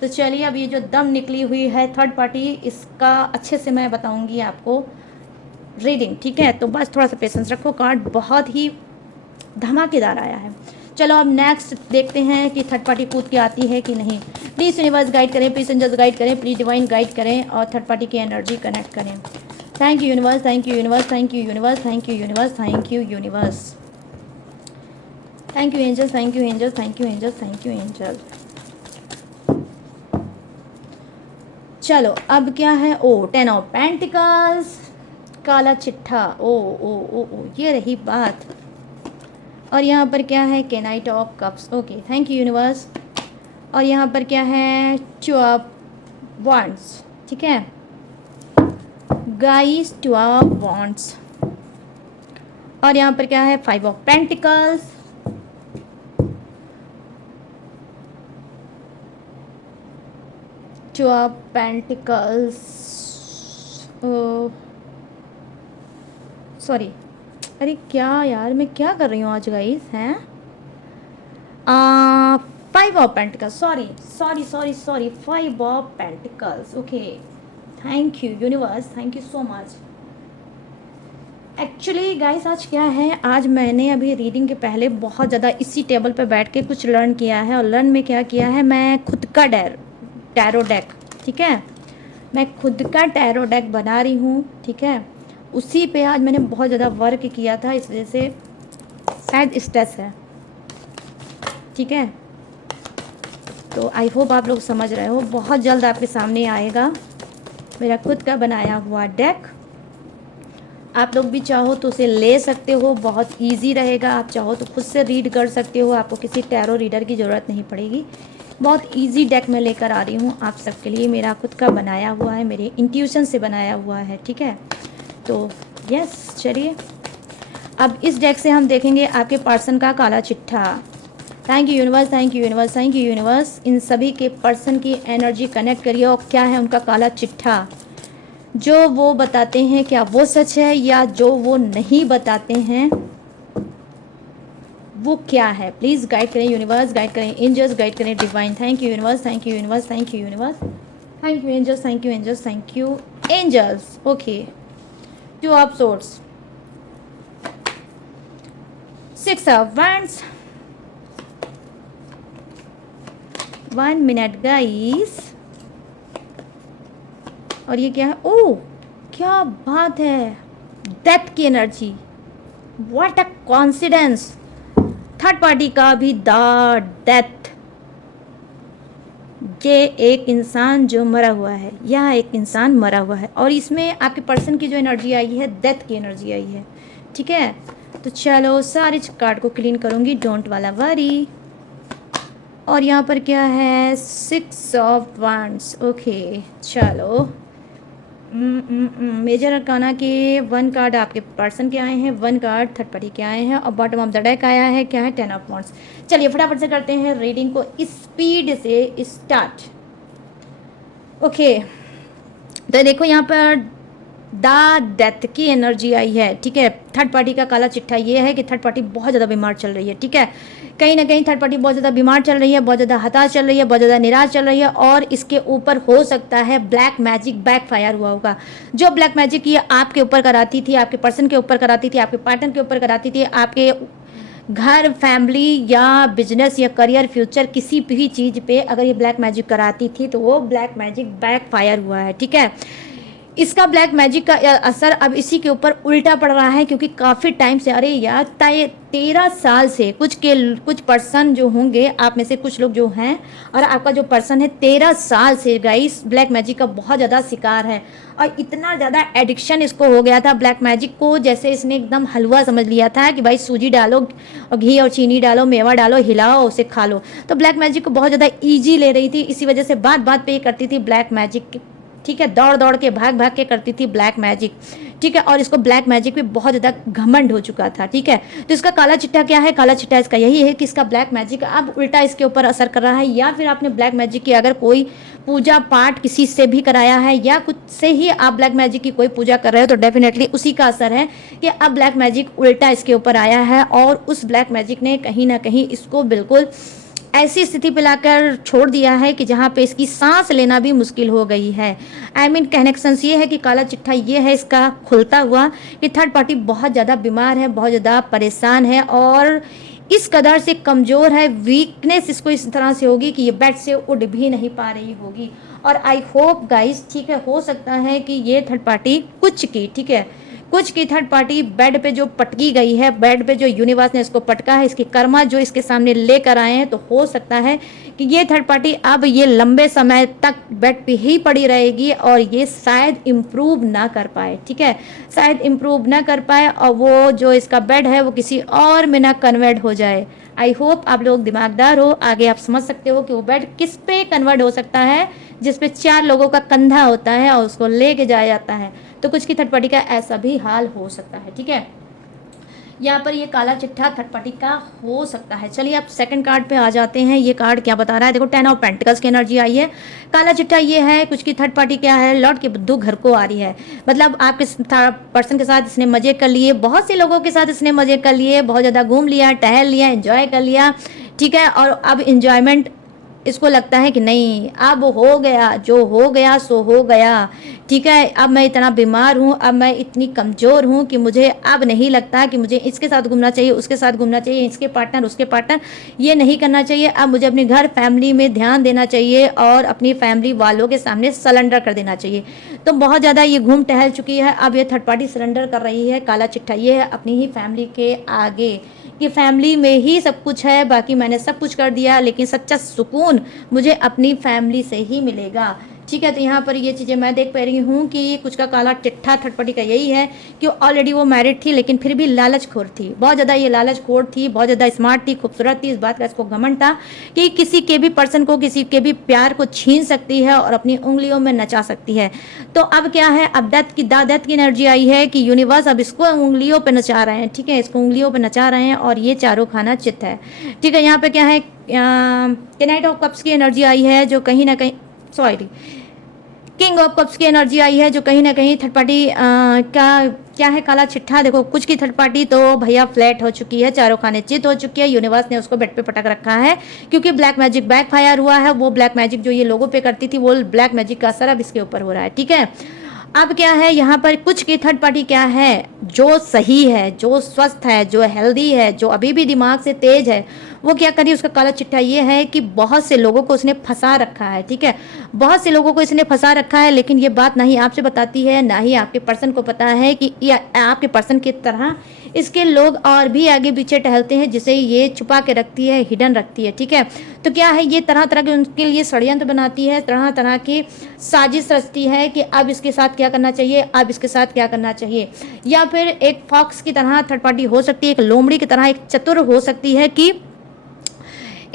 तो चलिए, अब ये जो दम निकली हुई है थर्ड पार्टी, इसका अच्छे से मैं बताऊंगी आपको रीडिंग, ठीक है। तो बस थोड़ा सा पेशेंस रखो, कार्ड बहुत ही धमाकेदार आया है। चलो अब नेक्स्ट देखते हैं कि थर्ड पार्टी कूद के आती है कि नहीं। प्लीज़ यूनिवर्स गाइड करें, प्लीज़ एंजल्स गाइड करें, प्लीज़ डिवाइन गाइड करें और थर्ड पार्टी की एनर्जी कनेक्ट करें। Thank you universe, thank you universe, thank you universe, thank you universe, thank you universe, thank you angels, thank you angels, thank you angels, thank you angels. चलो अब क्या है, ओ 10 of pentacles, काला चिट्ठा, ओ ओ ओ ओ, ये रही बात। और यहाँ पर क्या है, के night of cups, okay, thank you universe. और यहाँ पर क्या है, 2 ऑफ वांड्स, ठीक है गाइस, 2 ऑफ वांड्स। और यहाँ पर क्या है, 5 of pentacles, two of pentacles, sorry, अरे क्या यार मैं क्या कर रही हूँ आज गाइस हैं। 5 of pentacles, sorry sorry sorry sorry, 5 of pentacles. Okay, thank you universe, thank you so much. Actually guys आज क्या है, आज मैंने अभी रीडिंग के पहले बहुत ज़्यादा इसी टेबल पर बैठ के कुछ लर्न किया है। और लर्न में क्या किया है, मैं खुद का टैरो डेक, ठीक है, मैं खुद का टैरो डेक बना रही हूँ, ठीक है। उसी पे आज मैंने बहुत ज़्यादा वर्क किया था, इस वजह से शायद स्ट्रेस है, ठीक है। तो आई होप आप लोग समझ रहे हो। बहुत जल्द आपके सामने आएगा मेरा खुद का बनाया हुआ डेक। आप लोग भी चाहो तो उसे ले सकते हो, बहुत इजी रहेगा। आप चाहो तो खुद से रीड कर सकते हो, आपको किसी टैरो रीडर की ज़रूरत नहीं पड़ेगी। बहुत इजी डेक मैं लेकर आ रही हूँ आप सबके लिए, मेरा खुद का बनाया हुआ है, मेरे इंट्यूशन से बनाया हुआ है, ठीक है। तो यस, चलिए अब इस डेक से हम देखेंगे आपके पर्सन का काला चिट्ठा। Thank you universe, thank you universe, thank you universe. इन सभी के पर्सन की एनर्जी कनेक्ट करिए और क्या है उनका काला चिट्ठा, जो वो बताते हैं क्या वो सच है या जो वो नहीं बताते हैं वो क्या है। प्लीज़ गाइड करें यूनिवर्स, गाइड करें एंजल्स, गाइड करें divine. Thank you universe, thank you universe, thank you universe, thank you angels, thank you angels, thank you angels. Okay, 2 of swords, 6 of wands। 1 minute guys. और ये क्या है, ओह क्या बात है, डेथ की energy, what a coincidence. Third party का भी द डेथ, ये एक इंसान जो मरा हुआ है, यह एक इंसान मरा हुआ है और इसमें आपके पर्सन की जो एनर्जी आई है डेथ की एनर्जी आई है, ठीक है। तो चलो सारे कार्ड को क्लीन करूँगी, डोंट वाला वरी। और यहाँ पर क्या है, 6 ऑफ wands। ओके चलो, मेजर अरकाना के 1 कार्ड आपके पर्सन के आए हैं, 1 कार्ड थर्ड पार्टी के आए हैं और बॉटम ऑफ द डेक आया है क्या है, 10 ऑफ wands। चलिए फटाफट से करते हैं रीडिंग को स्पीड से स्टार्ट। ओके, तो देखो यहाँ पर द डेथ की एनर्जी आई है, ठीक है। थर्ड पार्टी का काला चिट्ठा ये है कि थर्ड पार्टी बहुत ज़्यादा बीमार चल रही है, ठीक है। कहीं ना कहीं थर्ड पार्टी बहुत ज़्यादा बीमार चल रही है, बहुत ज़्यादा हताश चल रही है, बहुत ज़्यादा निराश चल रही है और इसके ऊपर हो सकता है ब्लैक मैजिक बैकफायर हुआ होगा। जो ब्लैक मैजिक ये आपके ऊपर कराती थी, आपके पर्सन के ऊपर कराती थी, आपके पार्टनर के ऊपर कराती थी, आपके घर, फैमिली या बिजनेस या करियर, फ्यूचर, किसी भी चीज़ पे अगर ये ब्लैक मैजिक कराती थी तो वो ब्लैक मैजिक बैकफायर हुआ है, ठीक है। इसका ब्लैक मैजिक का असर अब इसी के ऊपर उल्टा पड़ रहा है क्योंकि काफ़ी टाइम से, अरे यार 13 साल से कुछ पर्सन जो होंगे, आप में से कुछ लोग जो हैं और आपका जो पर्सन है 13 साल से गाइस ब्लैक मैजिक का बहुत ज़्यादा शिकार है और इतना ज़्यादा एडिक्शन इसको हो गया था ब्लैक मैजिक को, जैसे इसने एकदम हलवा समझ लिया था कि भाई सूजी डालो और घी और चीनी डालो, मेवा डालो, हिलाओ, उसे खा लो। तो ब्लैक मैजिक को बहुत ज़्यादा ईजी ले रही थी, इसी वजह से बात बात पे करती थी ब्लैक मैजिक, ठीक है। दौड़ दौड़ के भाग भाग के करती थी ब्लैक मैजिक, ठीक है। और इसको ब्लैक मैजिक पे बहुत ज़्यादा घमंड हो चुका था, ठीक है। तो इसका काला चिट्ठा क्या है, काला चिट्ठा इसका यही है कि इसका ब्लैक मैजिक अब उल्टा इसके ऊपर असर कर रहा है, या फिर आपने ब्लैक मैजिक की अगर कोई पूजा पाठ किसी से भी कराया है या कुछ से ही आप ब्लैक मैजिक की कोई पूजा कर रहे हो तो डेफिनेटली उसी का असर है कि अब ब्लैक मैजिक उल्टा इसके ऊपर आया है और उस ब्लैक मैजिक ने कहीं ना कहीं इसको बिल्कुल ऐसी स्थिति पे लाकर छोड़ दिया है कि जहाँ पे इसकी सांस लेना भी मुश्किल हो गई है। आई मीन कहने का सेंस ये है कि काला चिट्ठा ये है इसका खुलता हुआ कि थर्ड पार्टी बहुत ज़्यादा बीमार है, बहुत ज़्यादा परेशान है और इस कदर से कमज़ोर है, वीकनेस इसको इस तरह से होगी कि ये बेड से उठ भी नहीं पा रही होगी। और आई होप गाइस, ठीक है, हो सकता है कि ये थर्ड पार्टी कुछ की, ठीक है, कुछ की थर्ड पार्टी बेड पे जो पटकी गई है, बेड पे जो यूनिवर्स ने इसको पटका है, इसकी कर्मा जो इसके सामने लेकर आए हैं, तो हो सकता है कि ये थर्ड पार्टी अब ये लंबे समय तक बेड पे ही पड़ी रहेगी और ये शायद इम्प्रूव ना कर पाए, ठीक है, शायद इम्प्रूव ना कर पाए और वो जो इसका बेड है वो किसी और में ना कन्वर्ट हो जाए। आई होप आप लोग दिमागदार हो, आगे आप समझ सकते हो कि वो बेड किस पे कन्वर्ट हो सकता है, जिसपे 4 लोगों का कंधा होता है और उसको लेके जाया जाता है। तो कुछ की थर्ड पार्टी का ऐसा भी हाल हो सकता है, ठीक है। यहाँ पर ये काला चिट्ठा थर्ड पार्टी का हो सकता है। चलिए अब सेकंड कार्ड पे आ जाते हैं। ये कार्ड क्या बता रहा है, देखो 10 ऑफ पेंटिकल्स की एनर्जी आई है। काला चिट्ठा ये है कुछ की थर्ड पार्टी क्या है, लौट के बुद्धू घर को आ रही है। मतलब आपके पर्सन के साथ इसने मजे कर लिए, बहुत से लोगों के साथ इसने मजे कर लिए, बहुत ज़्यादा घूम लिया, टहल लिया, एंजॉय कर लिया, ठीक है। और अब इंजॉयमेंट इसको लगता है कि नहीं अब हो गया, जो हो गया सो हो गया, ठीक है। अब मैं इतना बीमार हूँ, अब मैं इतनी कमज़ोर हूँ कि मुझे अब नहीं लगता कि मुझे इसके साथ घूमना चाहिए, उसके साथ घूमना चाहिए, इसके पार्टनर उसके पार्टनर, ये नहीं करना चाहिए। अब मुझे अपने घर फैमिली में ध्यान देना चाहिए और अपनी फैमिली वालों के सामने सरेंडर कर देना चाहिए। तो बहुत ज़्यादा ये घूम टहल चुकी है, अब ये थर्ड पार्टी सरेंडर कर रही है। काला चिट्ठा ये है अपनी ही फैमिली के आगे कि फैमिली में ही सब कुछ है, बाकी मैंने सब कुछ कर दिया, लेकिन सच्चा सुकून मुझे अपनी फैमिली से ही मिलेगा, ठीक है। तो यहाँ पर ये चीज़ें मैं देख पा रही हूँ कि कुछ का काला चिट्ठा थर्ड पार्टी का यही है कि ऑलरेडी वो मैरिड थी, लेकिन फिर भी लालच खोर थी, बहुत ज़्यादा ये लालच खोर थी, बहुत ज़्यादा स्मार्ट थी, खूबसूरत थी। इस बात का इसको घमंड था कि किसी के भी पर्सन को, किसी के भी प्यार को छीन सकती है और अपनी उंगलियों में नचा सकती है। तो अब क्या है, अब डेथ की एनर्जी आई है कि यूनिवर्स अब इसको उंगलियों पर नचा रहे हैं, ठीक है, इसको उंगलियों पर नचा रहे हैं और ये चारों खाना चित है, ठीक है। यहाँ पे क्या है, नाइट ऑफ कप्स की एनर्जी आई है जो कहीं ना कहीं, सॉरी, किंग ऑफ कप्स की एनर्जी आई है जो कहीं ना कहीं थर्ड पार्टी का क्या है, काला चिट्ठा। देखो कुछ की थर्ड पार्टी तो भैया फ्लैट हो चुकी है, चारों खाने चित हो चुकी है, यूनिवर्स ने उसको बेड पे पटक रखा है क्योंकि ब्लैक मैजिक बैक फायर हुआ है। वो ब्लैक मैजिक जो ये लोगों पे करती थी, वो ब्लैक मैजिक का असर अब इसके ऊपर हो रहा है, ठीक है। अब क्या है, यहाँ पर कुछ की थर्ड पार्टी क्या है, जो सही है, जो स्वस्थ है, जो हेल्दी है, जो अभी भी दिमाग से तेज है, वो क्या करी, उसका काला चिट्ठा ये है कि बहुत से लोगों को उसने फंसा रखा है, ठीक है, बहुत से लोगों को इसने फंसा रखा है। लेकिन ये बात ना ही आपसे बताती है, ना ही आपके पर्सन को पता है कि आपके पर्सन की तरह इसके लोग और भी आगे पीछे टहलते हैं, जिसे ये छुपा के रखती है, हिडन रखती है, ठीक है। तो क्या है, ये तरह तरह के उनके लिए षड्यंत्र बनाती है, तरह तरह की साजिश रचती है कि अब इसके साथ क्या करना चाहिए, अब इसके साथ क्या करना चाहिए। या फिर एक फॉक्स की तरह थर्ड पार्टी हो सकती है, एक लोमड़ी की तरह एक चतुर हो सकती है कि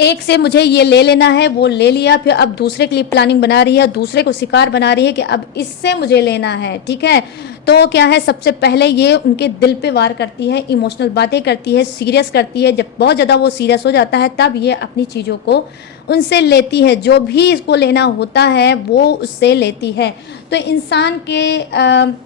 एक से मुझे ये ले लेना है, वो ले लिया, फिर अब दूसरे के लिए प्लानिंग बना रही है, दूसरे को शिकार बना रही है कि अब इससे मुझे लेना है, ठीक है। तो क्या है, सबसे पहले ये उनके दिल पे वार करती है, इमोशनल बातें करती है, सीरियस करती है। जब बहुत ज़्यादा वो सीरियस हो जाता है तब ये अपनी चीज़ों को उनसे लेती है, जो भी इसको लेना होता है वो उससे लेती है। तो इंसान के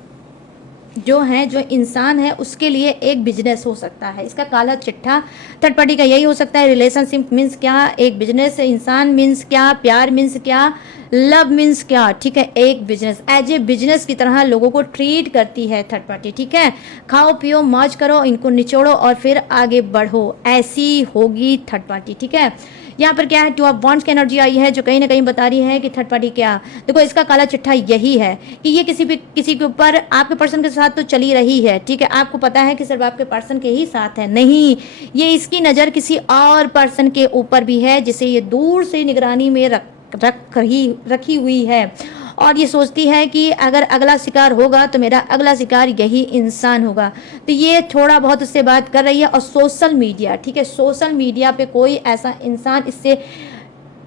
जो इंसान है उसके लिए एक बिजनेस हो सकता है, इसका काला चिट्ठा थर्ड पार्टी का यही हो सकता है। रिलेशनशिप मीन्स क्या, एक बिजनेस, इंसान मीन्स क्या, प्यार मीन्स क्या, लव मीन्स क्या, ठीक है, एक बिजनेस, एज ए बिजनेस की तरह लोगों को ट्रीट करती है थर्ड पार्टी, ठीक है। खाओ पियो मौज करो, इनको निचोड़ो और फिर आगे बढ़ो, ऐसी होगी थर्ड पार्टी, ठीक है। यहाँ पर क्या है, टू ऑफ वॉन्ड्स की एनर्जी आई है जो कहीं ना कहीं बता रही है कि थर्ड पार्टी क्या, देखो इसका काला चिट्ठा यही है कि ये किसी के ऊपर, आपके पर्सन के साथ तो चली रही है, ठीक है, आपको पता है कि सिर्फ आपके पर्सन के ही साथ है, नहीं, ये इसकी नज़र किसी और पर्सन के ऊपर भी है जिसे ये दूर से निगरानी में रखी हुई है और ये सोचती है कि अगर अगला शिकार होगा तो मेरा अगला शिकार यही इंसान होगा। तो ये थोड़ा बहुत उससे बात कर रही है। और सोशल मीडिया, ठीक है, सोशल मीडिया पे कोई ऐसा इंसान इससे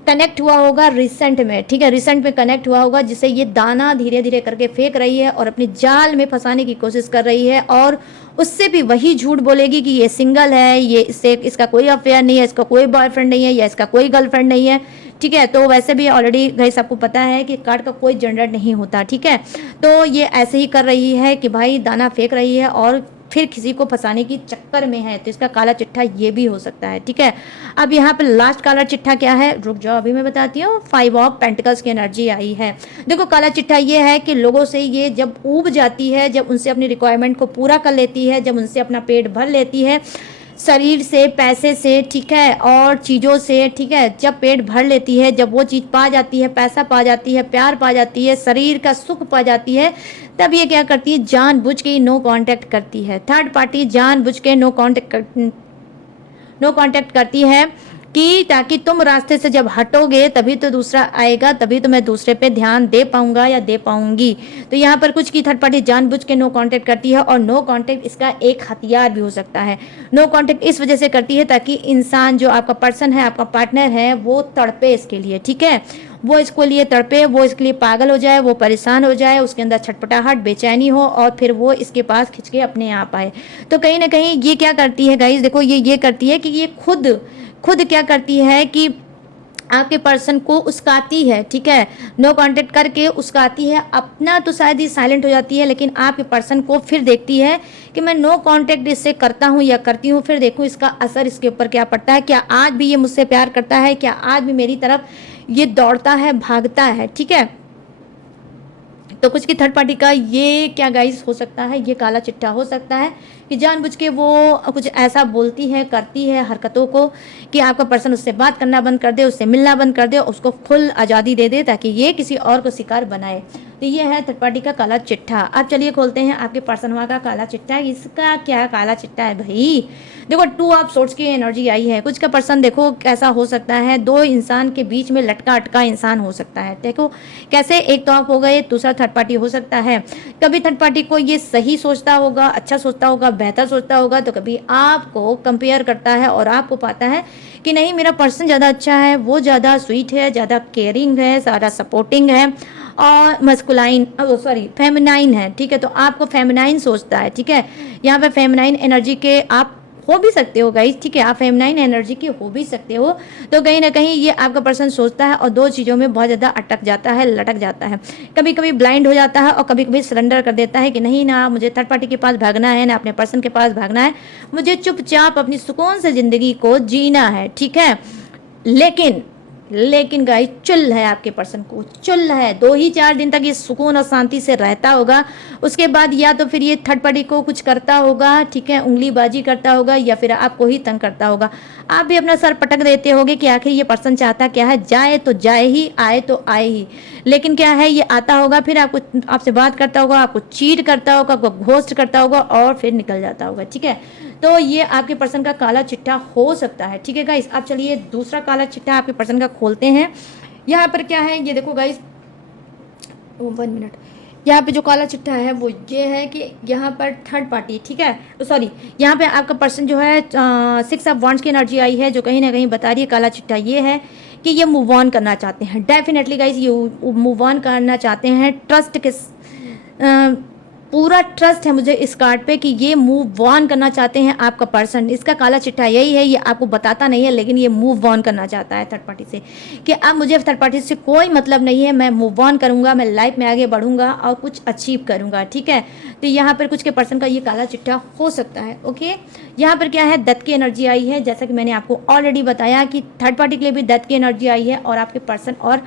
कनेक्ट हुआ होगा रिसेंट में, ठीक है, रिसेंट में कनेक्ट हुआ होगा जिसे ये दाना धीरे धीरे करके फेंक रही है और अपनी जाल में फंसाने की कोशिश कर रही है। और उससे भी वही झूठ बोलेगी कि ये सिंगल है, ये इसका कोई अफेयर नहीं है, इसका कोई बॉयफ्रेंड नहीं है, या इसका कोई गर्लफ्रेंड नहीं है, ठीक है। तो वैसे भी ऑलरेडी गाइस आपको पता है कि कार्ड का कोई जेंडर नहीं होता, ठीक है। तो ये ऐसे ही कर रही है कि भाई दाना फेंक रही है और फिर किसी को फंसाने की चक्कर में है। तो इसका काला चिट्ठा ये भी हो सकता है, ठीक है। अब यहाँ पे लास्ट काला चिट्ठा क्या है, रुक जाओ अभी मैं बताती हूँ। 5 ऑफ पेंटिकल्स की एनर्जी आई है। देखो काला चिट्ठा ये है कि लोगों से ये जब ऊब जाती है, जब उनसे अपनी रिक्वायरमेंट को पूरा कर लेती है, जब उनसे अपना पेट भर लेती है, शरीर से, पैसे से, ठीक है, और चीज़ों से, ठीक है, जब पेट भर लेती है, जब वो चीज़ पा जाती है, पैसा पा जाती है, प्यार पा जाती है, शरीर का सुख पा जाती है, तब ये क्या करती है, जानबूझ के नो कांटेक्ट करती है। थर्ड पार्टी जानबूझ के नो कांटेक्ट करती है कि ताकि तुम रास्ते से जब हटोगे तभी तो दूसरा आएगा, तभी तो मैं दूसरे पे ध्यान दे पाऊंगा या दे पाऊंगी। तो यहाँ पर कुछ की थर्ड पार्टी जानबूझ के नो कांटेक्ट करती है और नो कांटेक्ट इसका एक हथियार भी हो सकता है। नो कांटेक्ट इस वजह से करती है ताकि इंसान जो आपका पर्सन है, आपका पार्टनर है, वो तड़पे इसके लिए, ठीक है, वो इसको लिए तड़पे, वो इसके लिए पागल हो जाए, वो परेशान हो जाए, उसके अंदर छटपटाहट बेचैनी हो और फिर वो इसके पास खिंच के अपने आप आए। तो कहीं ना कहीं ये क्या करती है गाइस, देखो ये करती है कि ये खुद खुद क्या करती है कि आपके पर्सन को उस्काती है, ठीक है, नो कांटेक्ट करके उस्काती है। अपना तो शायद ही साइलेंट हो जाती है, लेकिन आपके पर्सन को फिर देखती है कि मैं नो कांटेक्ट इससे करता हूँ या करती हूँ, फिर देखूँ इसका असर इसके ऊपर क्या पड़ता है, क्या आज भी ये मुझसे प्यार करता है, क्या आज भी मेरी तरफ ये दौड़ता है, भागता है, ठीक है। तो कुछ की थर्ड पार्टी का ये क्या गाइस हो सकता है, ये काला चिट्ठा हो सकता है कि जानबूझ के वो कुछ ऐसा बोलती है, करती है हरकतों को कि आपका पर्सन उससे बात करना बंद कर दे, उससे मिलना बंद कर दे, उसको फुल आज़ादी दे दे ताकि ये किसी और को शिकार बनाए। तो ये है थर्ड पार्टी का काला चिट्ठा। अब चलिए खोलते हैं आपके पर्सन वहाँ का काला चिट्ठा। इसका क्या काला चिट्ठा है भाई? देखो 2 ऑफ सोर्ट्स की एनर्जी आई है। कुछ का पर्सन देखो कैसा हो सकता है, 2 इंसान के बीच में लटका अटका इंसान हो सकता है। देखो कैसे, एक तो आप हो गए, दूसरा थर्ड पार्टी हो सकता है। कभी थर्ड पार्टी को ये सही सोचता होगा, अच्छा सोचता होगा, बेहतर सोचता होगा, तो कभी आपको कंपेयर करता है और आपको पाता है कि नहीं मेरा पर्सन ज़्यादा अच्छा है, वो ज़्यादा स्वीट है, ज़्यादा केयरिंग है, ज़्यादा सपोर्टिंग है और मस्कुलाइन सॉरी फेमिनाइन है, ठीक है। तो आपको फेमिनाइन सोचता है, ठीक है। यहाँ पे फेमिनाइन एनर्जी के आप हो भी सकते हो गाइस, ठीक है, आप फेमिनाइन एनर्जी के हो भी सकते हो। तो कहीं ना कहीं ये आपका पर्सन सोचता है और 2 चीज़ों में बहुत ज़्यादा अटक जाता है, लटक जाता है। कभी कभी ब्लाइंड हो जाता है और कभी कभी सरेंडर कर देता है कि नहीं ना मुझे थर्ड पार्टी के पास भागना है, ना अपने पर्सन के पास भागना है, मुझे चुपचाप अपनी सुकून से ज़िंदगी को जीना है, ठीक है। लेकिन गाइस चुल है, आपके पर्सन को चुल है। 2 ही 4 दिन तक ये सुकून और शांति से रहता होगा, उसके बाद या तो फिर ये थर्ड पार्टी को कुछ करता होगा, ठीक है, उंगलीबाजी करता होगा या फिर आपको ही तंग करता होगा। आप भी अपना सर पटक देते होगे कि आखिर ये पर्सन चाहता क्या है, जाए तो जाए ही, आए तो आए ही। लेकिन क्या है, ये आता होगा, फिर आपको आपसे बात करता होगा, आपको चीट करता होगा, आपको घोस्ट करता होगा और फिर निकल जाता होगा, ठीक है। तो ये आपके पर्सन का काला चिट्ठा हो सकता है, ठीक है गाइस। आप चलिए दूसरा काला चिट्ठा आपके पर्सन का खोलते हैं। यहाँ पर क्या है ये देखो गाइस, 1 मिनट। यहाँ पे जो काला चिट्ठा है वो ये है कि यहाँ पर थर्ड पार्टी, ठीक है, तो सॉरी, यहाँ पे आपका पर्सन जो है 6 ऑफ वांड्स की एनर्जी आई है, जो कहीं ना कहीं बता रही है काला चिट्ठा ये है कि ये मूव ऑन करना चाहते हैं। डेफिनेटली गाइस ये मूव ऑन करना चाहते हैं। ट्रस्ट के पूरा ट्रस्ट है मुझे इस कार्ड पे कि ये मूव ऑन करना चाहते हैं आपका पर्सन। इसका काला चिट्ठा यही है, ये आपको बताता नहीं है लेकिन ये मूव ऑन करना चाहता है थर्ड पार्टी से कि अब मुझे थर्ड पार्टी से कोई मतलब नहीं है, मैं मूव ऑन करूंगा, मैं लाइफ में आगे बढ़ूंगा और कुछ अचीव करूंगा, ठीक है। तो यहाँ पर कुछ के पर्सन का ये काला चिट्ठा हो सकता है, ओके। यहाँ पर क्या है, डेथ की एनर्जी आई है, जैसा कि मैंने आपको ऑलरेडी बताया कि थर्ड पार्टी के लिए भी डेथ की एनर्जी आई है और आपके पर्सन और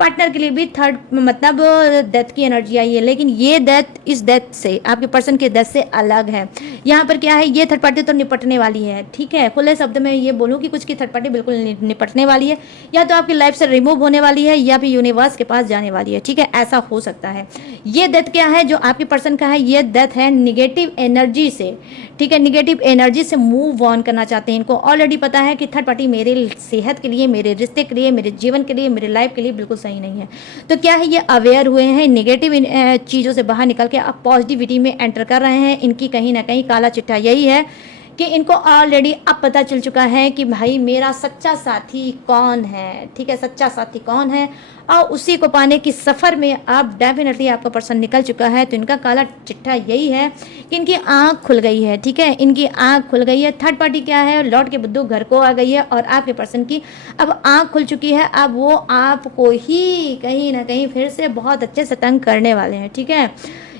पार्टनर के लिए भी थर्ड मतलब डेथ की एनर्जी आई है। लेकिन ये डेथ इस डेथ से, आपके पर्सन के डेथ से अलग है। यहाँ पर क्या है, ये थर्ड पार्टी तो निपटने वाली है, ठीक है। खुले शब्द में ये बोलूँ कि कुछ की थर्ड पार्टी बिल्कुल निपटने वाली है, या तो आपकी लाइफ से रिमूव होने वाली है या फिर यूनिवर्स के पास जाने वाली है, ठीक है, ऐसा हो सकता है। ये डेथ क्या है जो आपके पर्सन का है, ये डेथ है निगेटिव एनर्जी से, ठीक है, निगेटिव एनर्जी से मूव ऑन करना चाहते हैं। इनको ऑलरेडी पता है कि थर्ड पार्टी मेरे सेहत के लिए, मेरे रिश्ते के लिए, मेरे जीवन के लिए, मेरे लाइफ के लिए बिल्कुल सही नहीं है। तो क्या है, ये अवेयर हुए हैं, नेगेटिव चीज़ों से बाहर निकल के अब पॉजिटिविटी में एंटर कर रहे हैं। इनकी कहीं ना कहीं काला चिट्ठा यही है कि इनको ऑलरेडी अब पता चल चुका है कि भाई मेरा सच्चा साथी कौन है, ठीक है, सच्चा साथी कौन है, और उसी को पाने की सफ़र में अब डेफिनेटली आपका पर्सन निकल चुका है। तो इनका काला चिट्ठा यही है कि इनकी आंख खुल गई है, ठीक है, इनकी आंख खुल गई है। थर्ड पार्टी क्या है, लौट के बुद्धू घर को आ गई है और आपके पर्सन की अब आंख खुल चुकी है। अब वो आपको ही कहीं ना कहीं फिर से बहुत अच्छे से तंग करने वाले हैं, ठीक है।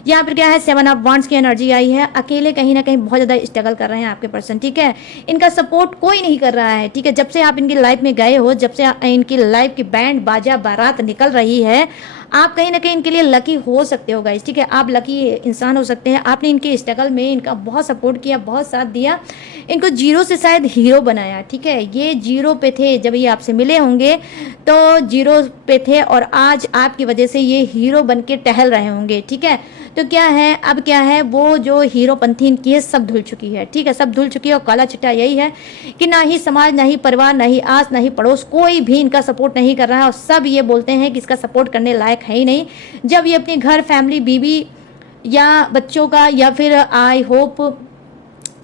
यहाँ पर क्या है, 7 ऑफ वांड्स की एनर्जी आई है। अकेले कहीं ना कहीं बहुत ज़्यादा स्ट्रगल कर रहे हैं आपके पर्सन, ठीक है। इनका सपोर्ट कोई नहीं कर रहा है, ठीक है। जब से आप इनकी लाइफ में गए हो, जब से इनकी लाइफ की बैंड बाजा बारात निकल रही है, आप कहीं ना कहीं इनके लिए लकी हो सकते हो गाइस, ठीक है, आप लकी इंसान हो सकते हैं। आपने इनके स्ट्रगल में इनका बहुत सपोर्ट किया, बहुत साथ दिया, इनको जीरो से शायद हीरो बनाया, ठीक है। ये जीरो पे थे जब ये आपसे मिले होंगे, तो जीरो पे थे और आज आपकी वजह से ये हीरो बन के टहल रहे होंगे, ठीक है। तो क्या है, अब क्या है, वो जो हीरोपंथी इनकी है सब धुल चुकी है, ठीक है, सब धुल चुकी है। और काला चिट्ठा यही है कि ना ही समाज, ना ही परिवार, ना ही आस, ना ही पड़ोस, कोई भी इनका सपोर्ट नहीं कर रहा है और सब ये बोलते हैं कि इसका सपोर्ट करने लायक है ही नहीं। जब ये अपने घर, फैमिली, बीवी या बच्चों का या फिर आई होप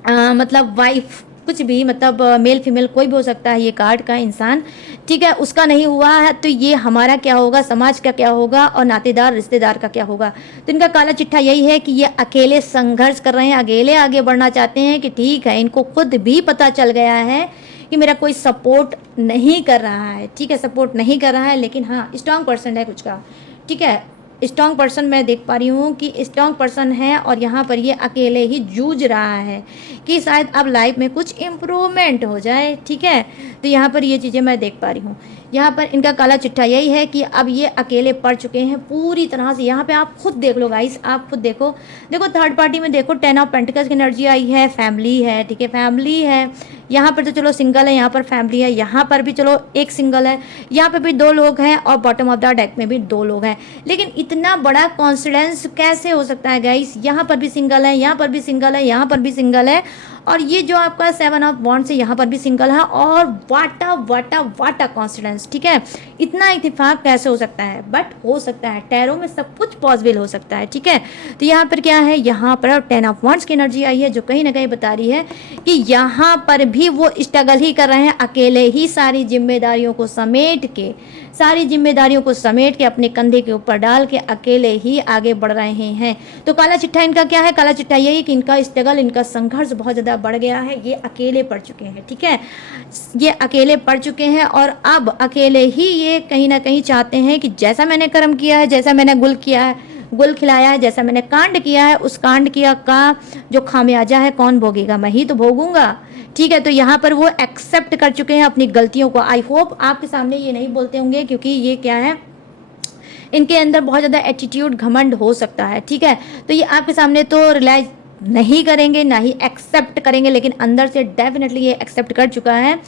मतलब वाइफ कुछ भी, मतलब मेल फीमेल कोई भी हो सकता है ये कार्ड का इंसान, ठीक है, उसका नहीं हुआ है तो ये हमारा क्या होगा, समाज का क्या होगा और नातेदार रिश्तेदार का क्या होगा। तो इनका काला चिट्ठा यही है कि ये अकेले संघर्ष कर रहे हैं, अकेले आगे बढ़ना चाहते हैं, कि ठीक है इनको खुद भी पता चल गया है कि मेरा कोई सपोर्ट नहीं कर रहा है, ठीक है, सपोर्ट नहीं कर रहा है, लेकिन हाँ स्ट्रांग पर्सन है कुछ का, ठीक है, स्ट्रॉन्ग पर्सन मैं देख पा रही हूँ कि स्ट्रॉन्ग पर्सन है और यहाँ पर ये अकेले ही जूझ रहा है कि शायद अब लाइफ में कुछ इम्प्रूवमेंट हो जाए, ठीक है। तो यहाँ पर ये चीज़ें मैं देख पा रही हूँ। यहाँ पर इनका काला चिट्ठा यही है कि अब ये अकेले पड़ चुके हैं पूरी तरह से। यहाँ पे आप खुद देख लो गाइस, आप खुद देखो, देखो थर्ड पार्टी में देखो 10 ऑफ पेंटिकल्स की एनर्जी आई है, फैमिली है, ठीक है, फैमिली है। यहाँ पर तो चलो सिंगल है, यहाँ पर फैमिली है, यहाँ पर भी चलो एक सिंगल है, यहाँ पर भी 2 लोग हैं और बॉटम ऑफ द डेक में भी 2 लोग हैं। लेकिन इतना बड़ा कॉन्फिडेंस कैसे हो सकता है गाइस, यहाँ पर भी सिंगल है, यहाँ पर भी सिंगल है, यहाँ पर भी सिंगल है, और ये जो आपका 7 ऑफ वॉन्ड्स है यहाँ पर भी सिंगल है, और वाटा वाटा वाटा कॉन्फिडेंस, ठीक है। इतना इत्तेफाक कैसे हो सकता है, बट हो सकता है, टैरो में सब कुछ पॉसिबल हो सकता है, ठीक है। तो यहाँ पर क्या है, यहाँ पर 10 ऑफ वॉन्ड्स की एनर्जी आई है जो कहीं ना कहीं बता रही है कि यहाँ पर भी वो स्ट्रगल ही कर रहे हैं, अकेले ही सारी जिम्मेदारियों को समेट के, सारी जिम्मेदारियों को समेट के अपने कंधे के ऊपर डाल के अकेले ही आगे बढ़ रहे हैं। तो काला चिट्ठा इनका क्या है, काला चिट्ठा यही कि इनका स्ट्रगल, इनका संघर्ष बहुत ज़्यादा बढ़ गया है, ये अकेले पड़ चुके हैं, ठीक है, ये अकेले पड़ चुके हैं और अब अकेले ही ये कहीं ना कहीं चाहते हैं कि जैसा मैंने कर्म किया है, जैसा मैंने गुल किया है, गुल खिलाया है, जैसा मैंने कांड किया है, उस कांड किया का जो खामियाजा है कौन भोगेगा, मैं ही तो भोगूंगा, ठीक है। तो यहाँ पर वो एक्सेप्ट कर चुके हैं अपनी गलतियों को। आई होप आपके सामने ये नहीं बोलते होंगे, क्योंकि ये क्या है, इनके अंदर बहुत ज़्यादा एटीट्यूड, घमंड हो सकता है, ठीक है। तो ये आपके सामने तो रियलाइज नहीं करेंगे, ना ही एक्सेप्ट करेंगे, लेकिन अंदर से डेफिनेटली ये एक्सेप्ट कर चुका है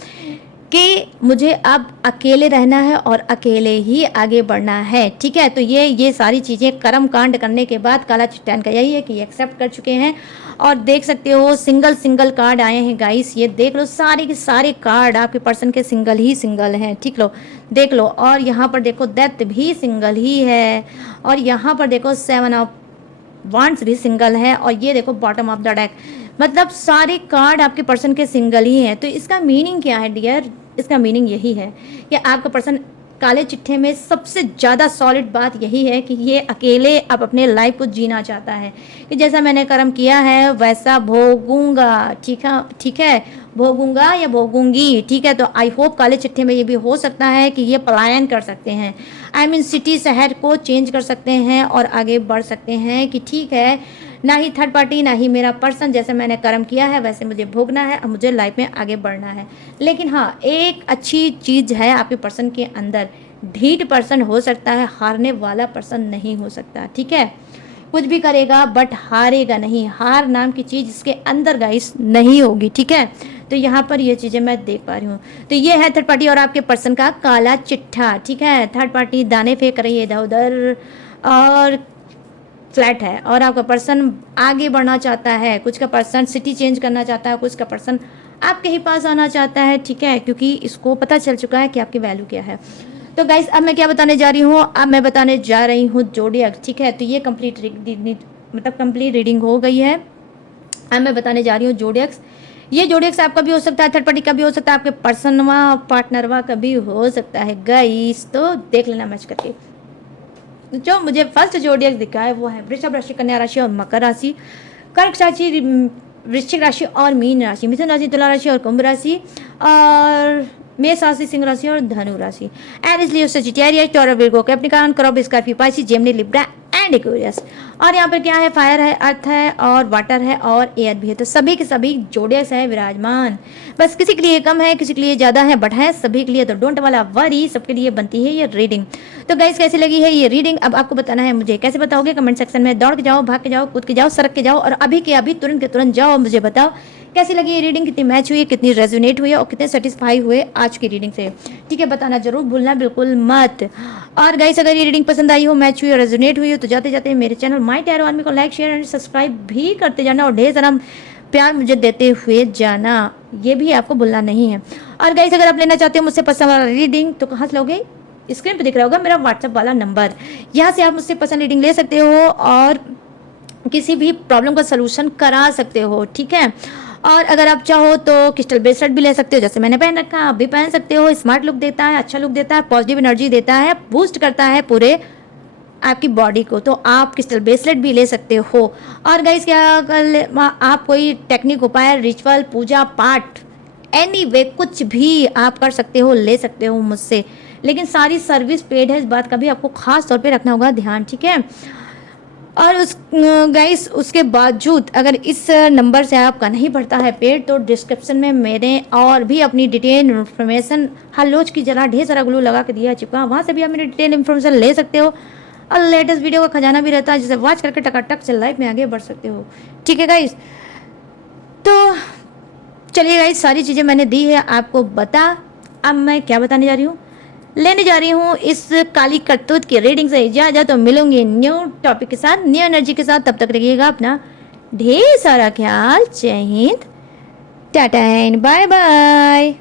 कि मुझे अब अकेले रहना है और अकेले ही आगे बढ़ना है, ठीक है। तो ये सारी चीज़ें कर्म कांड करने के बाद काला चिट्ठान का यही है कि ये एक्सेप्ट कर चुके हैं। और देख सकते हो सिंगल कार्ड आए हैं गाइस, ये देख लो सारे के सारे कार्ड आपके पर्सन के सिंगल ही सिंगल हैं, ठीक लो, देख लो। और यहाँ पर देखो डेथ भी सिंगल ही है, और यहाँ पर देखो 7 ऑफ वॉन्ड्स भी सिंगल है, और ये देखो बॉटम ऑफ द डेक, मतलब सारे कार्ड आपके पर्सन के सिंगल ही हैं। तो इसका मीनिंग क्या है डियर, इसका मीनिंग यही है कि आपका पर्सन काले चिट्ठे में सबसे ज़्यादा सॉलिड बात यही है कि ये अकेले अब अपने लाइफ को जीना चाहता है, कि जैसा मैंने कर्म किया है वैसा भोगूंगा, ठीक है, भोगूंगा या भोगूंगी, ठीक है। तो आई होप काले चिट्ठे में ये भी हो सकता है कि ये पलायन कर सकते हैं, आई मीन सिटी शहर को चेंज कर सकते हैं और आगे बढ़ सकते हैं, कि ठीक है ना ही थर्ड पार्टी ना ही मेरा पर्सन, जैसे मैंने कर्म किया है वैसे मुझे भोगना है और मुझे लाइफ में आगे बढ़ना है। लेकिन हाँ एक अच्छी चीज़ है आपके पर्सन के अंदर, ढीठ पर्सन हो सकता है, हारने वाला पर्सन नहीं हो सकता, ठीक है। कुछ भी करेगा बट हारेगा नहीं, हार नाम की चीज़ इसके अंदर गाइस नहीं होगी, ठीक है। तो यहाँ पर ये चीज़ें मैं देख पा रही हूँ। तो ये है थर्ड पार्टी और आपके पर्सन का काला चिट्ठा, ठीक है। थर्ड पार्टी दाने फेंक रही है इधर उधर और फ्लैट है, और आपका पर्सन आगे बढ़ना चाहता है, कुछ का पर्सन सिटी चेंज करना चाहता है, कुछ का पर्सन आपके ही पास आना चाहता है, ठीक है, क्योंकि इसको पता चल चुका है कि आपकी वैल्यू क्या है। तो गाइस अब मैं क्या बताने जा रही हूँ, अब मैं बताने जा रही हूँ जोडियक, ठीक है। तो ये कंप्लीट रीडिंग हो गई है। अब मैं बताने जा रही हूँ जोडियक्स। ये जोडियक्स आपका भी हो सकता है, थर्ड पार्टी का भी हो सकता है, आपके पर्सनवा पार्टनरवा का भी हो सकता है गाइस, तो देख लेना मैच करके। जो मुझे फर्स्ट जोडियक दिखा है वो है वृषभ राशि, कन्या राशि और मकर राशि, कर्क राशि, वृश्चिक राशि और मीन राशि, मिथुन राशि, तुला राशि और कुंभ राशि, और मेष राशि, सिंह राशि और धनु राशि। Aries, Leo, Sagittarius, Taurus, Virgo, Capricorn, क्रॉप, Scorpio, Pisces, Gemini, Libra and Aquarius. और यहाँ पर क्या है, फायर है, अर्थ है और वाटर है और एयर भी है। तो सभी के सभी जोडियक्स है विराजमान, बस किसी के लिए कम है किसी के लिए ज़्यादा है, बट है सभी के लिए, तो डोंट वाला वरी, सबके लिए बनती है ये रीडिंग। तो गाइस कैसी लगी है ये रीडिंग, अब आपको बताना है मुझे। कैसे बताओगे, कमेंट सेक्शन में दौड़ के जाओ, भाग के जाओ, कूद के जाओ, सड़क के जाओ, और अभी के अभी तुरंत के तुरंत जाओ, मुझे बताओ कैसी लगी ये रीडिंग, कितनी मैच हुई, कितनी रेजोनेट हुई और कितने सेटिस्फाई हुए आज की रीडिंग से, ठीक है। बताना जरूर भूलना बिल्कुल मत। और गाइस अगर ये रीडिंग पसंद आई हो, मैच हुई और रेजोनेट हुई हो, तो जाते जाते मेरे चैनल माय टैरो आर्मी को लाइक, शेयर एंड सब्सक्राइब भी करते जाना, और ढेर सारा प्यार मुझे देते हुए जाना, ये भी आपको भूलना नहीं है। और गाइस अगर आप लेना चाहते हो मुझसे पसंद वाला रीडिंग, तो कहाँ से लोगे, स्क्रीन पर दिख रहा होगा मेरा व्हाट्सएप वाला नंबर, यहाँ से आप मुझसे पसंद रीडिंग ले सकते हो और किसी भी प्रॉब्लम का सलूशन करा सकते हो, ठीक है। और अगर आप चाहो तो क्रिस्टल ब्रेसलेट भी ले सकते हो, जैसे मैंने पहन रखा है, आप भी पहन सकते हो। स्मार्ट लुक देता है, अच्छा लुक देता है, पॉजिटिव एनर्जी देता है, बूस्ट करता है पूरे आपकी बॉडी को। तो आप क्रिस्टल ब्रेसलेट भी ले सकते हो। और गाइस क्या कर आप कोई टेक्निक, उपाय, रिचुअल, पूजा पाठ, एनीवे कुछ भी आप कर सकते हो, ले सकते हो मुझसे, लेकिन सारी सर्विस पेड है, इस बात का भी आपको खास तौर पे रखना होगा ध्यान, ठीक है। और उस गाइस उसके बावजूद अगर इस नंबर से आपका नहीं पड़ता है पेड, तो डिस्क्रिप्शन में मेरे और भी अपनी डिटेल इन्फॉर्मेशन, हर लोच की जगह ढेर सारा ग्लू लगा के दिया चिपका, वहाँ से भी आप मेरी डिटेल इन्फॉर्मेशन ले सकते हो। और लेटेस्ट वीडियो का खजाना भी रहता है, जिसे वॉच करके टकाटक से लाइफ में आगे बढ़ सकते हो, ठीक है गाइस। तो चलिए गाइस, सारी चीज़ें मैंने दी है आपको बता। अब मैं क्या बताने जा रही हूँ, लेने जा रही हूँ इस काली करतूत की रीडिंग से इजाजत। तो मिलूंगी न्यू टॉपिक के साथ, न्यू एनर्जी के साथ। तब तक रखिएगा अपना ढेर सारा ख्याल। Jai Hind, tata and bye bye.